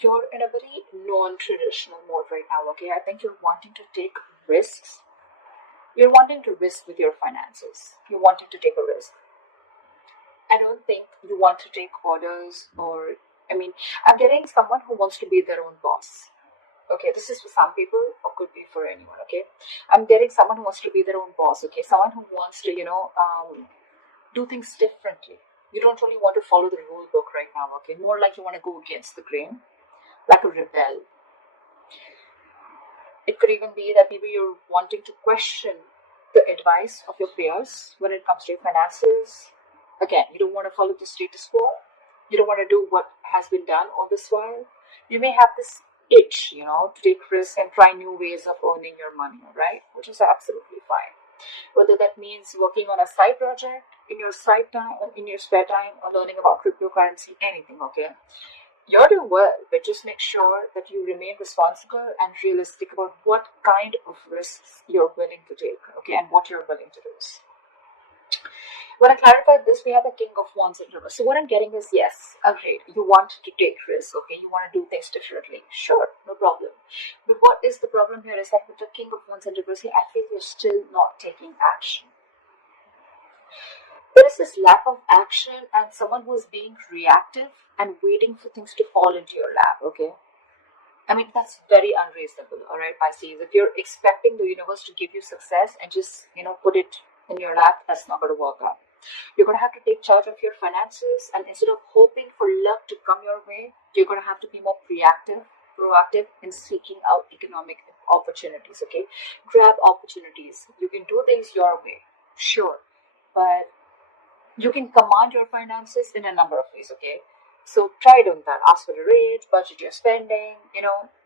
you're in a very non-traditional mode right now, okay? I think you're wanting to take risks. You're wanting to risk with your finances. You're wanting to take a risk. I don't think you want to take orders or, I mean, I'm getting someone who wants to be their own boss. Okay, this is for some people or could be for anyone, okay? I'm getting someone who wants to be their own boss, okay? Someone who wants to, do things differently. You don't really want to follow the rule book right now, okay? More like you want to go against the grain, like a rebel. It could even be that maybe you're wanting to question the advice of your peers when it comes to your finances. Again, you don't want to follow the status quo. You don't want to do what has been done all this while. You may have this itch, to take risks and try new ways of earning your money, right? Which is absolutely fine. Whether that means working on a side project in your side time, in your spare time, or learning about cryptocurrency, anything, okay? You're doing well, but just make sure that you remain responsible and realistic about what kind of risks you're willing to take, okay, and what you're willing to do. When I clarified this, we have the King of Wands in reverse. So what I'm getting is, yes, agreed. You want to take risks, okay? You want to do things differently. Sure, no problem. But what is the problem here is that with the King of Wands in reverse, I feel you're still not taking action. There is this lack of action and someone who is being reactive and waiting for things to fall into your lap, okay? I mean, that's very unreasonable, all right, Pisces. If you're expecting the universe to give you success and just, put it in your lap, that's not going to work out. You're going to have to take charge of your finances, and instead of hoping for luck to come your way, you're going to have to be more proactive in seeking out economic opportunities, okay? Grab opportunities. You can do things your way, sure, but you can command your finances in a number of ways, okay? So try doing that. Ask for the rate, budget your spending,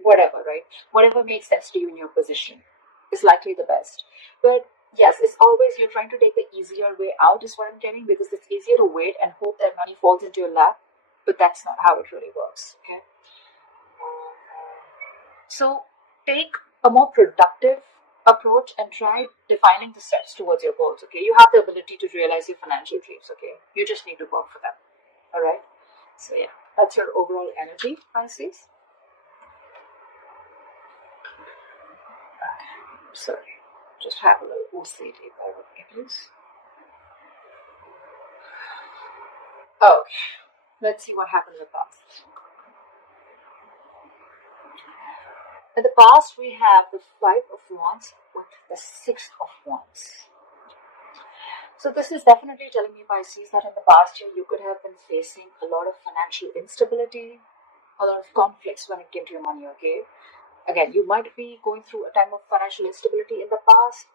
whatever, right? Whatever makes sense to you in your position is likely the best. But yes, it's always you're trying to take the easier way out, is what I'm getting, because it's easier to wait and hope that money falls into your lap, but that's not how it really works, okay? So take a more productive approach and try defining the steps towards your goals, okay? You have the ability to realize your financial dreams, okay? You just need to work for them, all right? So yeah, that's your overall energy, Pisces. Sorry, just have a little OCD there with me, please. Okay, let's see what happened in the past. In the past, we have the Five of Wands with the Six of Wands. So this is definitely telling me, Pisces, that in the past year you could have been facing a lot of financial instability, a lot of conflicts when it came to your money, okay? Again, you might be going through a time of financial instability in the past.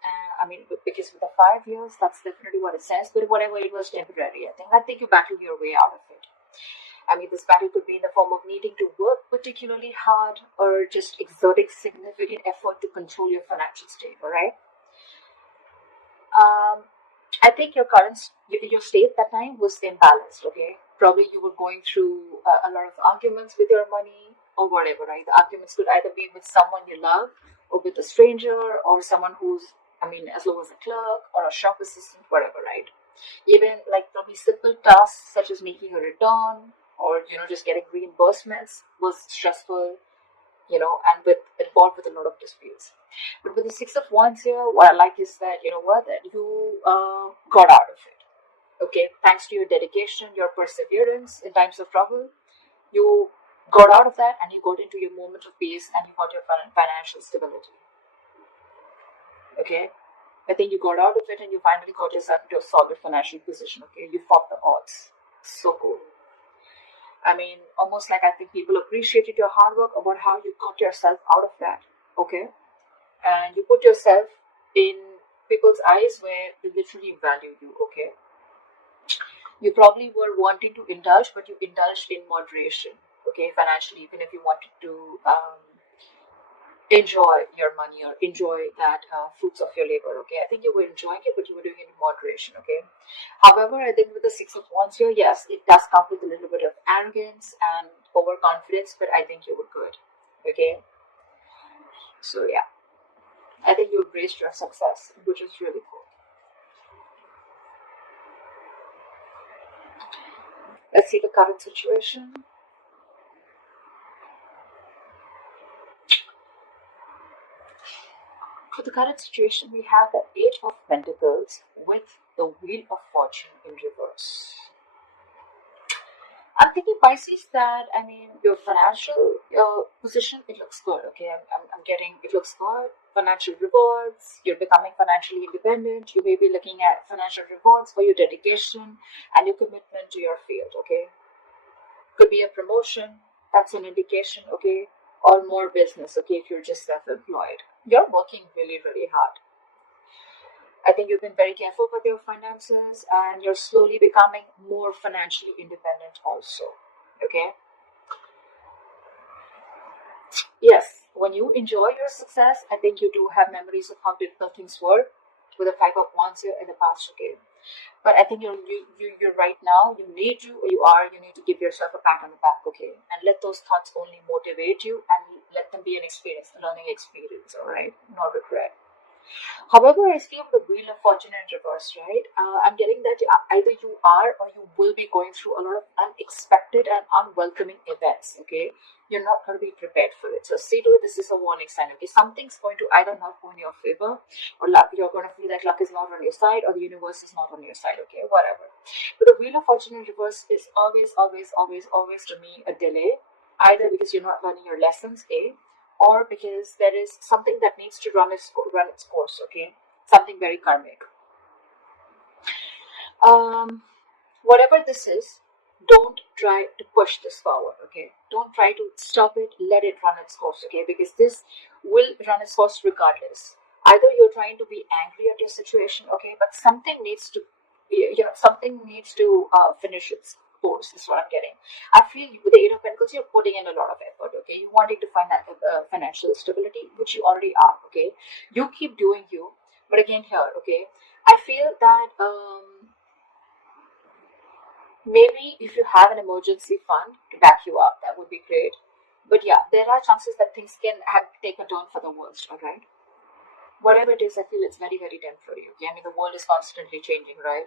Because with the 5 years, that's definitely what it says. But whatever, it was temporary. I think you battled your way out of it. This battle could be in the form of needing to work particularly hard or just exerting significant effort to control your financial state. All right. I think your state that time was imbalanced. Okay, probably you were going through a lot of arguments with your money or whatever. Right, the arguments could either be with someone you love or with a stranger or someone who's, as low as a clerk or a shop assistant, whatever. Right, even like probably simple tasks such as making a return or just getting reimbursements was stressful, and involved with a lot of disputes. But with the Six of Wands here, what I like is that that you got out of it. Okay, thanks to your dedication, your perseverance in times of trouble, you got out of that and you got into your moment of peace and you got your financial stability. Okay, I think you got out of it and you finally got yourself into a solid financial position. Okay, you fought the odds. So cool. Almost like I think people appreciated your hard work about how you got yourself out of that. Okay, and you put yourself in people's eyes where they literally value you. Okay, you probably were wanting to indulge, but you indulged in moderation. Okay, financially, even if you wanted to enjoy your money or enjoy that fruits of your labor. Okay, I think you were enjoying it, but you were doing it in moderation. Okay, however, I think with the Six of Wands here, yes, it does come with a little bit of arrogance and overconfidence, but I think you were good. Okay, so yeah, I think you embraced your success, which is really cool. Let's see the current situation. the current situation, we have the Eight of Pentacles with the Wheel of Fortune in reverse. I'm thinking, Pisces, that your financial position, it looks good. Okay, I'm getting, it looks good. Financial rewards, you're becoming financially independent. You may be looking at financial rewards for your dedication and your commitment to your field. Okay, could be a promotion. That's an indication. Okay, or more business. Okay, if you're just self-employed, you're working really, really hard. I think you've been very careful with your finances and you're slowly becoming more financially independent also. Okay? Yes, when you enjoy your success, I think you do have memories of how difficult things were with the Five of Wands here in the past. Okay? But I think you're right now, you need to give yourself a pat on the back. Okay? And let those thoughts only motivate you and let them be an experience, a learning experience. All right? No regret. However, I see the Wheel of Fortune in reverse, right? I'm getting that either you are or you will be going through a lot of unexpected and unwelcoming events, okay? You're not going to be prepared for it. So see to it, this is a warning sign, okay? Something's going to either not go in your favor or you're going to feel that luck is not on your side or the universe is not on your side, okay? Whatever. But the Wheel of Fortune in reverse is always to me a delay, either because you're not learning your lessons, A, or because there is something that needs to run its course, okay? Something very karmic. Whatever this is, don't try to push this forward, okay? Don't try to stop it, let it run its course, okay? Because this will run its course regardless. Either you're trying to be angry at your situation, okay? But something needs to, finish its course, is what I'm getting. I feel with the Eight of Pentacles, you're putting in a lot of effort, okay? You're wanting to find that financial stability, which you already are, okay? You keep doing you, but again here, okay? I feel that maybe if you have an emergency fund to back you up, that would be great. But yeah, there are chances that things can take a turn for the worst, all right? Whatever it is, I feel it's very, very temporary. Okay, the world is constantly changing, right?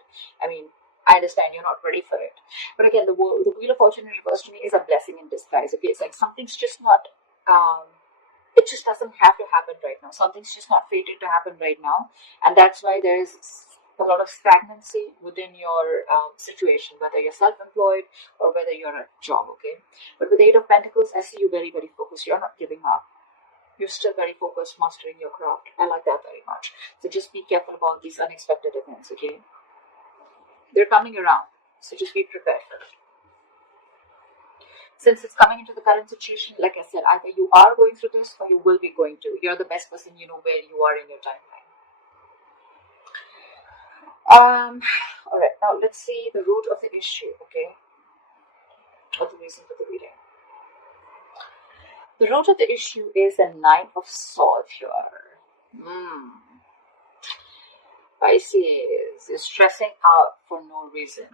I understand you're not ready for it, but again, the Wheel of Fortune in reverse to me is a blessing in disguise. Okay, it's like something's just not. It just doesn't have to happen right now. Something's just not fated to happen right now, and that's why there's a lot of stagnancy within your situation, whether you're self-employed or whether you're at a job. Okay, but with the Eight of Pentacles, I see you very, very focused. You're not giving up. You're still very focused mastering your craft. I like that very much. So just be careful about these unexpected events, okay? They're coming around, so just be prepared for it. Since it's coming into the current situation, like I said, either you are going through this or you will be going to. You're the best person, you know where you are in your timeline. All right, now let's see the root of the issue, okay? Or the reason for the reading. The root of the issue is the Knight of Swords here. Pisces is stressing out for no reason.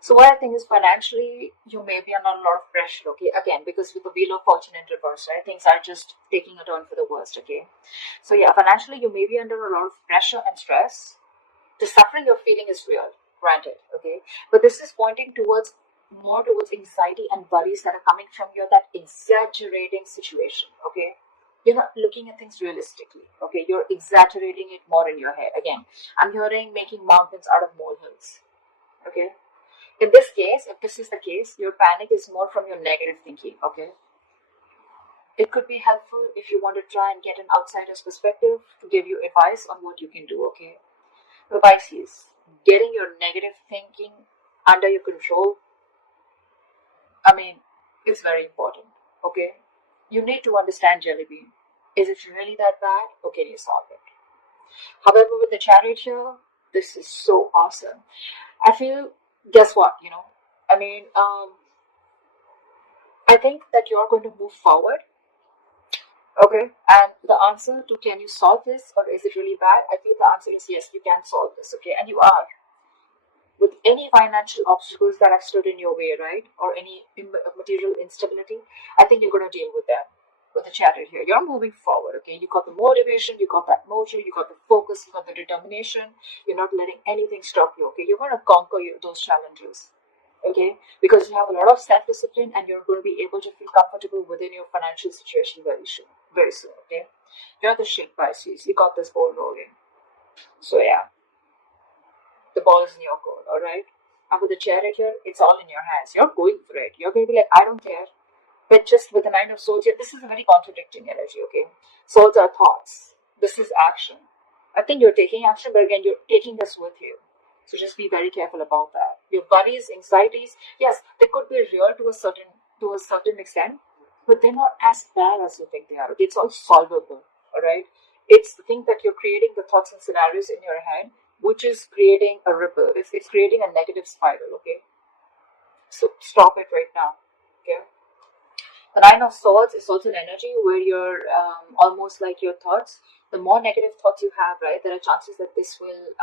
So what I think is financially, you may be under a lot of pressure, okay? Again, because with the Wheel of Fortune in reverse, right? Things are just taking a turn for the worst, okay? So yeah, financially, you may be under a lot of pressure and stress. The suffering you're feeling is real, granted, okay? But this is pointing more towards anxiety and worries that are coming from that exaggerating situation, okay? You're not looking at things realistically, okay? You're exaggerating it more in your head. Again, I'm hearing making mountains out of molehills, okay? In this case, if this is the case, your panic is more from your negative thinking, okay? It could be helpful if you want to try and get an outsider's perspective to give you advice on what you can do, okay? So Pisces, getting your negative thinking under your control, it's very important, okay? You need to understand, Jellybean. Is it really that bad, or can you solve it? However, with the Chariot here, this is so awesome. I feel, guess what, I think that you're going to move forward, okay? And the answer to can you solve this, or is it really bad? I feel the answer is yes, you can solve this, okay? And you are. With any financial obstacles that have stood in your way, right? Or any material instability, I think you're going to deal with them. With the Chariot here, you're moving forward, okay? You got the motivation, you got that mojo, you got the focus, you got the determination. You're not letting anything stop you, okay? You're going to conquer those challenges, okay? Because you have a lot of self-discipline and you're going to be able to feel comfortable within your financial situation very soon. very soon, okay? You're the shit, Pisces. You got this ball rolling. So yeah, the ball is in your court, alright? And with the chariot here, it's all in your hands. You're going for it. You're going to be like, I don't care. But just with the Nine of Swords here, this is a very contradicting energy, okay? Swords are thoughts. This is action. I think you're taking action, but again, you're taking this with you. So just be very careful about that. Your worries, anxieties, yes, they could be real to a certain extent, but they're not as bad as you think they are. It's all solvable, alright? It's the thing that you're creating the thoughts and scenarios in your head, which is creating a ripple. It's creating a negative spiral, okay? So stop it right now, okay? The Nine of Swords is also an energy where you're almost like your thoughts. The more negative thoughts you have, right, there are chances that this will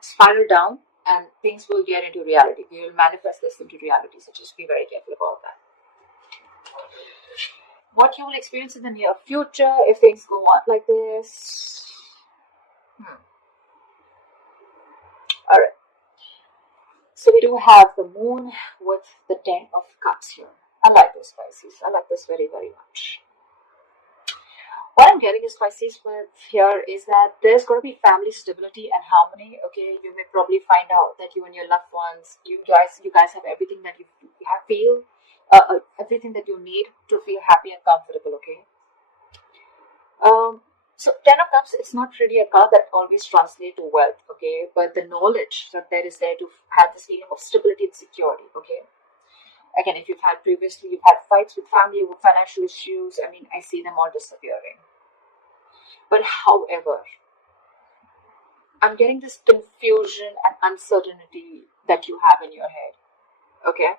spiral down and things will get into reality. You will manifest this into reality. So just be very careful about that. What you will experience in the near future if things go on like this. Alright. So we do have the moon with the 10 of cups here. I like this, Pisces. I like this very, very much. What I'm getting is, Pisces, with here is that there's going to be family stability and harmony. Okay, you may probably find out that you and your loved ones, you guys have everything that you feel, everything that you need to feel happy and comfortable. Okay. So 10 of Cups, it's not really a card that always translates to wealth. Okay, but the knowledge that there is there to have this feeling of stability and security. Okay. Again, if you've had fights with family, with financial issues, I mean, I see them all disappearing. But however, I'm getting this confusion and uncertainty that you have in your head. Okay.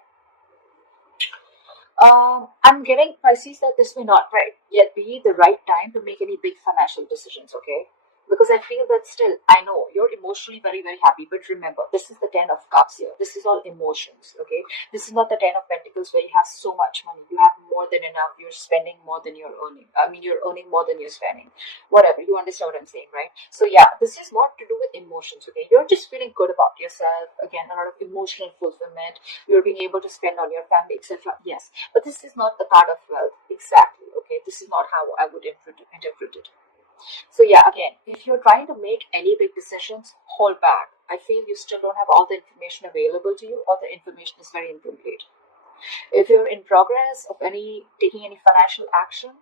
I'm getting, Pisces, that this may not yet be the right time to make any big financial decisions. Okay. Because I feel that still, I know you're emotionally very, very happy, but remember, this is the 10 of Cups here. This is all emotions, okay? This is not the 10 of Pentacles where you have so much money. You have more than enough. You're spending more than you're earning. I mean, you're earning more than you're spending. Whatever, you understand what I'm saying, right? So yeah, this is more to do with emotions, okay? You're just feeling good about yourself. Again, a lot of emotional fulfillment. You're being able to spend on your family, etc. Yes, but this is not the card of wealth. Exactly, okay? This is not how I would interpret it. So yeah, again, if you're trying to make any big decisions, hold back. I feel you still don't have all the information available to you, or the information is very incomplete. If you're in progress of taking any financial action,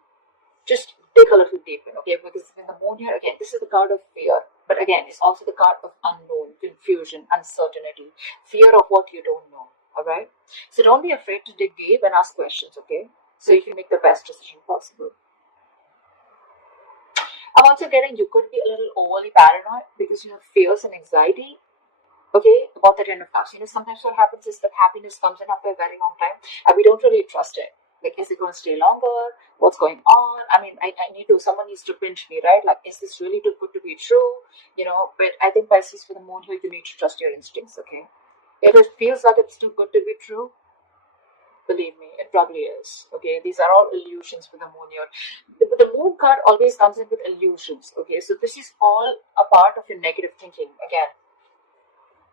just dig a little deeper, okay? Because in the moon here, again, this is the card of fear. But again, it's also the card of unknown, confusion, uncertainty, fear of what you don't know, alright? So don't be afraid to dig deep and ask questions, okay? So you can make the best decision possible. I'm also getting you could be a little overly paranoid because you have fears and anxiety, okay, about the 10 of Cups. Sometimes what happens is that happiness comes in after a very long time and we don't really trust it. Like, is it going to stay longer? What's going on? I mean, someone needs to pinch me, right? Like, is this really too good to be true? But I think, Pisces, for the moon here, you need to trust your instincts, okay? If it feels like it's too good to be true, believe me, it probably is. Okay, these are all illusions for the moon here. The moon card always comes in with illusions. Okay, so this is all a part of your negative thinking. Again,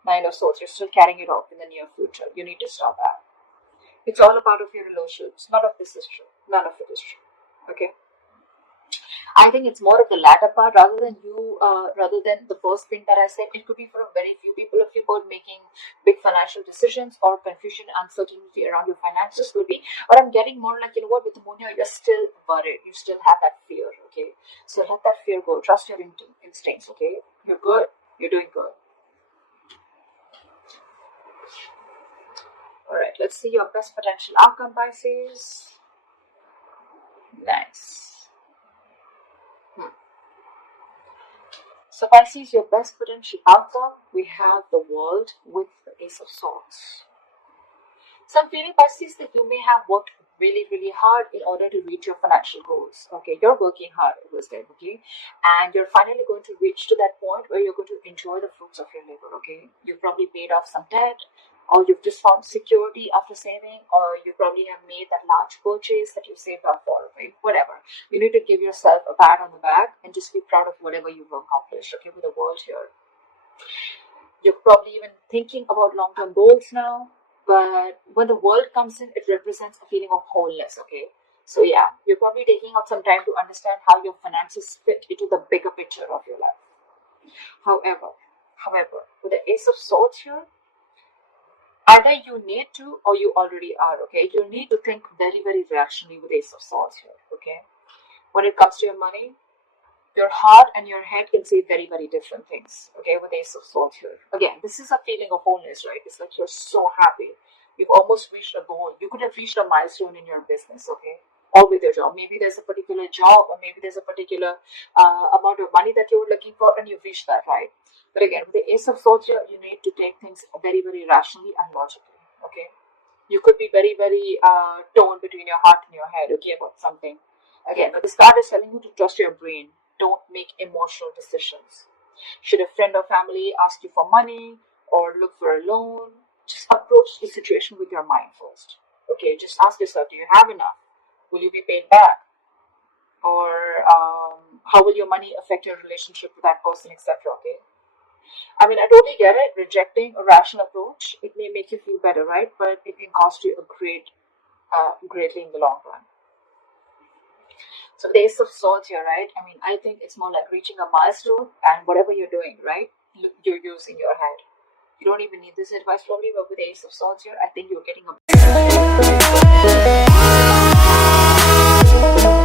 Nine of Swords, you're still carrying it off in the near future. You need to stop that. It's all a part of your illusions. None of this is true. None of it is true. Okay. I think it's more of the latter part rather than the first thing that I said. It could be for very few people if you're both making big financial decisions, or confusion, uncertainty around your finances will be. But I'm getting more like, with the moon here, you're still worried. You still have that fear, okay? So let that fear go. Trust your instincts, okay? You're good. You're doing good. Alright, let's see your best potential outcome, Pisces. Nice. So Pisces, your best potential outcome, we have the World with the Ace of Swords. So I'm feeling, Pisces, that you may have worked really, really hard in order to reach your financial goals. Okay, you're working hard, okay? And you're finally going to reach to that point where you're going to enjoy the fruits of your labor, okay? You've probably paid off some debt, or you've just found security after saving, or you probably have made that large purchase that you saved up for, okay? Whatever. You need to give yourself a pat on the back and just be proud of whatever you've accomplished, okay, with the world here. You're probably even thinking about long-term goals now, but when the world comes in, it represents a feeling of wholeness, okay? So yeah, you're probably taking out some time to understand how your finances fit into the bigger picture of your life. However, with the Ace of Swords here, either you need to or you already are, okay? You need to think very, very rationally with Ace of Swords here, okay? When it comes to your money, your heart and your head can say very, very different things, okay, with Ace of Swords here. Again, this is a feeling of wholeness, right? It's like you're so happy. You've almost reached a goal. You could have reached a milestone in your business, okay? Or with your job. Maybe there's a particular job, or maybe there's a particular amount of money that you were looking for, and you've reached that, right? But again, with the Ace of Swords here, you need to take things very, very rationally and logically, okay? You could be very, very torn between your heart and your head, okay, about something. Again, but this card is telling you to trust your brain. Don't make emotional decisions. Should a friend or family ask you for money or look for a loan, just approach the situation with your mind first. Okay, just ask yourself, do you have enough? Will you be paid back? Or how will your money affect your relationship with that person, etc. Okay. I mean, I totally get it. Rejecting a rational approach, it may make you feel better, right? But it can cost you greatly in the long run. So the Ace of Swords here, right? I mean, I think it's more like reaching a milestone, and whatever you're doing, right, you're using your head. You don't even need this advice probably, but with the Ace of Swords here, I think you're getting a